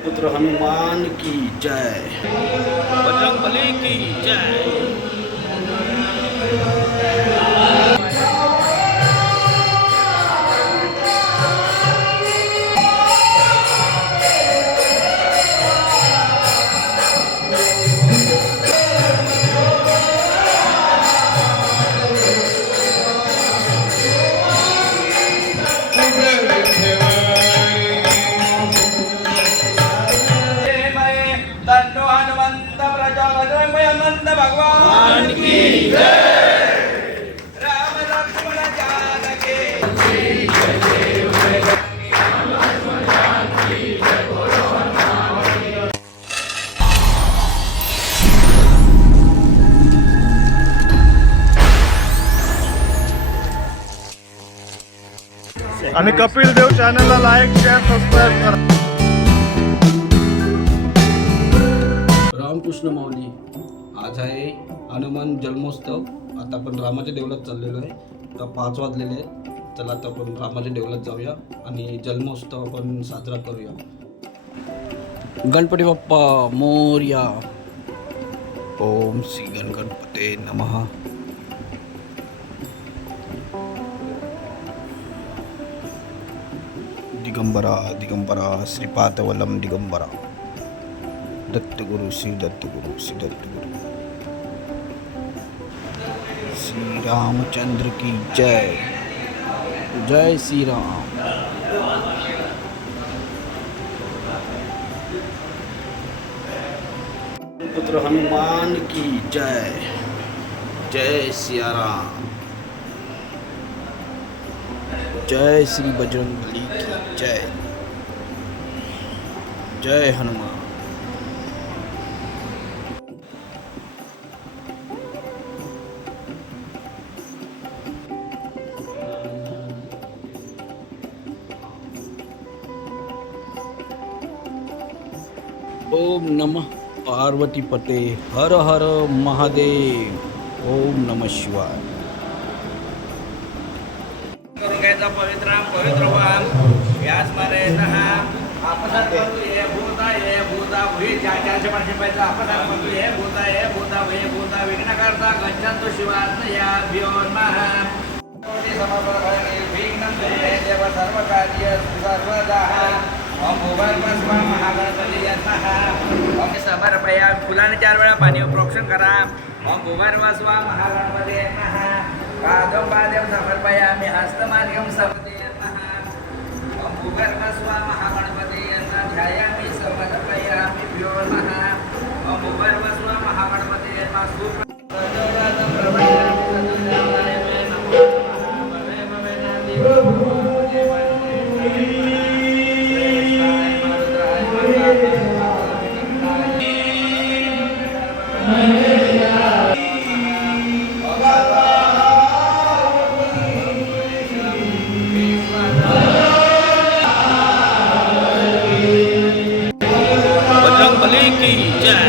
पुत्र हनुमान की जय, बजरंगबली की जय। भगवान की जय। राम लक्ष्मण जानकी आणि कपिल देव चॅनलला लाईक शेअर सबस्क्राईब करा. रामकृष्ण माऊली. आज आहे हनुमान जन्मोत्सव. आता आपण रामाच्या देवळात चाललेलो आहे. आता 5 वाजलेले आहेत. चला आता आपण रामाच्या देवळात जाऊया आणि जन्मोत्सव आपण साजरा करूया. गणपती बाप्पा मोरया. ओम श्री गणपते नमः. दिगंबरा दिगंबरा श्रीपादवलम दिगंबरा. दत्तगुरु श्री दत्तगुरु श्री दत्तगुरु. श्री रामचंद्र की जय. जय श्री राम. पुत्र हनुमान की जय. जय सिया राम. जय श्री बजरंगबली की जय. जय हनुमान. ओम नमः पार्वती पते. हर हर महादेव. ओम नमः शिवाय. करून घ्यायचा पवित्र वाण व्यास मारायचा. अपसार करू ये भूता भुई 450 पैसा अपसार करू ये भूता विघ्न करता गच्छन्तु शिवार्थ या भ्योन्मः. निर्विघ्नं देव सर्व कार्य सर्वदा. ओम भूर्भुवः महागणपती नमः. ओम समर्पया. फुलाने 4 वेळा पाणी प्रोक्षण करा. ओम भूर्भुवः महागणपती नमः. पादं पाद्यं समर्पयामि हस्तमार्गं समर्पयामि नमः. ओम भूर्भुवः महागणपती नमः. ध्यायामि समर्पयामि भ्यो नमः. ओम भूर्भुवः महागणपती नमः. सुप्रभातं प्रभयामि सदुजामने नमः. बजरंगबली की जय.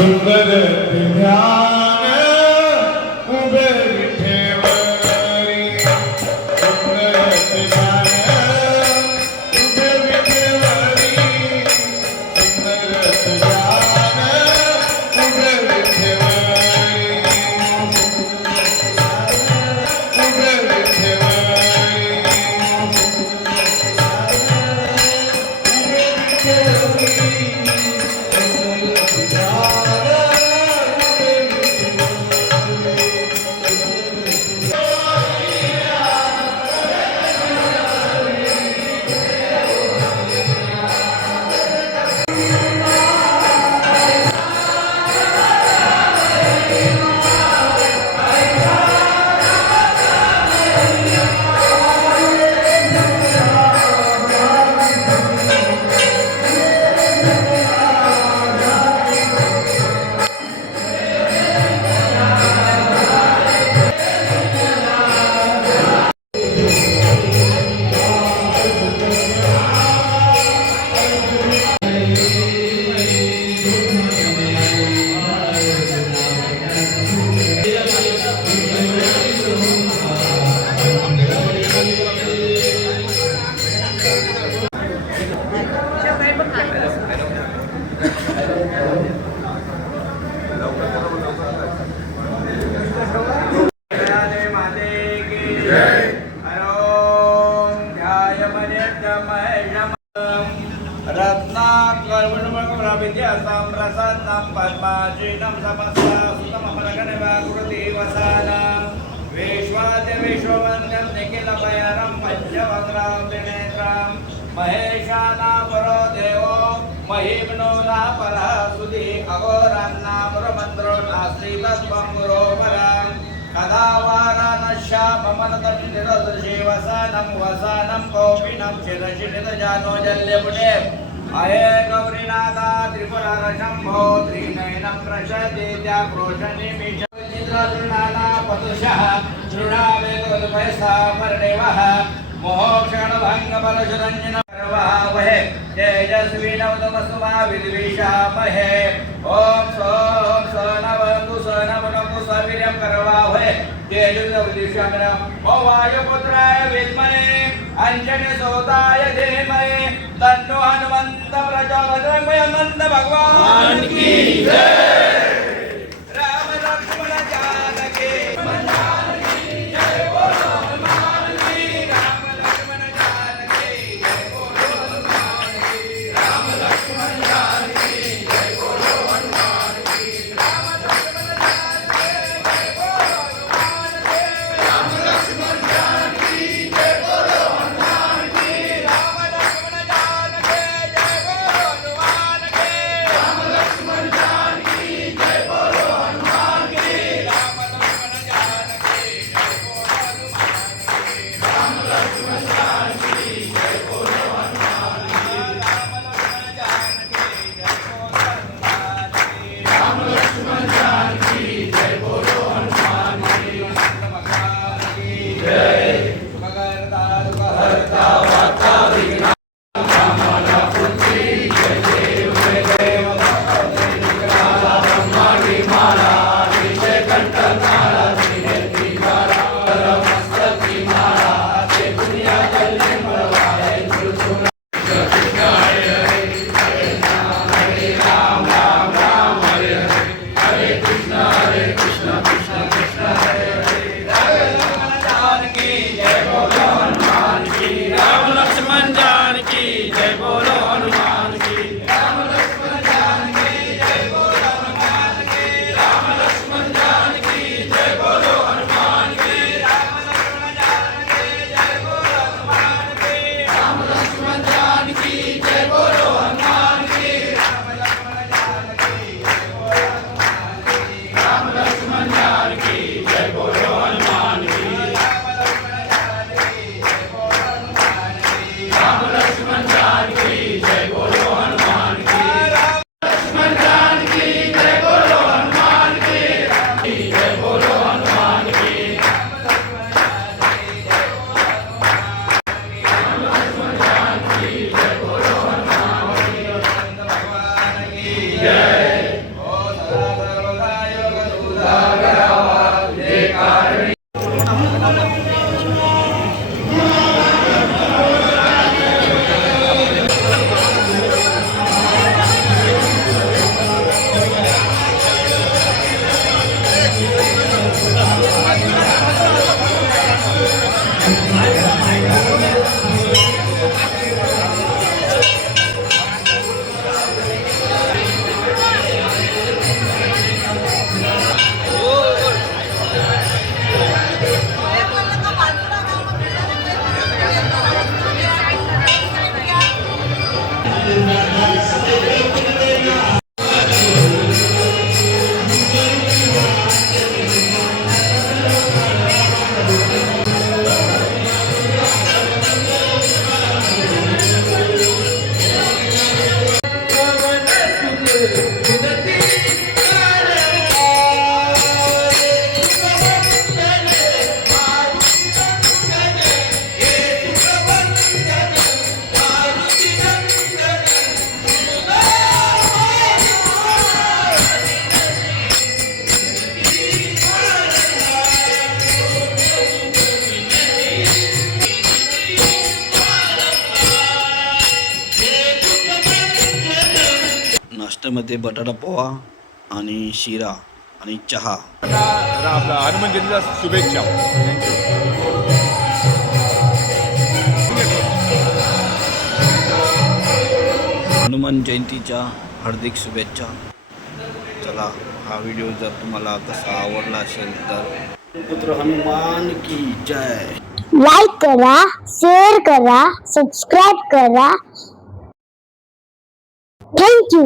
सुंदर ध्यान उभे विठेवरी सुंदर ध्यान उभे विठेवरी सुंदर ध्यान उभे विठेवरी उभे रत्नाकर्मणमकरविद्यासां प्रसन्नं पद्माजीनं समस्ता सुतमपरगणवाकृति वसानं विश्वाद्य विश्ववन्द्यं निखिलभयरं पञ्चवक्त्रां त्रिनेत्रां महेशानापरो देवो महिम्नो नापरः सुधि अघोरान्नापरमन्त्रो नास्ति तत्त्वं गुरोपरं कदा वाराणश्याममनतर्निरदृशे वसानं कौपिनं शिरसि नितजानो जल्यपुटे अये गौरीनाथा त्रिपुरारशम्भो त्रिनयनं प्रशदित्याक्रोशनिमिषनिद्रातृणाना पतुषः तृणावेगोद्भयसा परदेवः मोक्षणभङ्गबलशुरञ्जनवहे तेजस्विनवतमस्तुमा विद्विषामहे ॐ स नवतु स नवनतु स वीर्यं करवावहे तेजस्विनवतिष्यामिनं ओ वायुपुत्राय विद्महे अंजनीसुताय धीमहि तन्नो हनुमन्त प्रचोदयात् हनुमन्त भगवान की जय। राम लक्ष्मण जानकी जय बोलो हनुमान की। राम लक्ष्मण जानकी जय बोलो हनुमान की। राम लक्ष्मण जानकी जय बोलो हनुमान की। राम लक्ष्मण जानकी जय बोलो हनुमान की। राम लक्ष्मण जानकी जय बोलो हनुमान की। राम लक्ष्मण जानकी जय बोलो हनुमान की। राम लक्ष्मण जानकी ओ सदा सर्वदा योग तुझा करावा जे कारणी नाश्त्यामध्ये बटाटा पोहा आणि शिरा आणि चहा. आपला हनुमान जयंतीला शुभेच्छा. हनुमान जयंतीच्या हार्दिक शुभेच्छा. चला, हा व्हिडिओ जर तुम्हाला कसा आवडला असेल तर पुत्र हनुमान की जय. लाईक करा, शेअर करा, सबस्क्राईब करा. Thank you.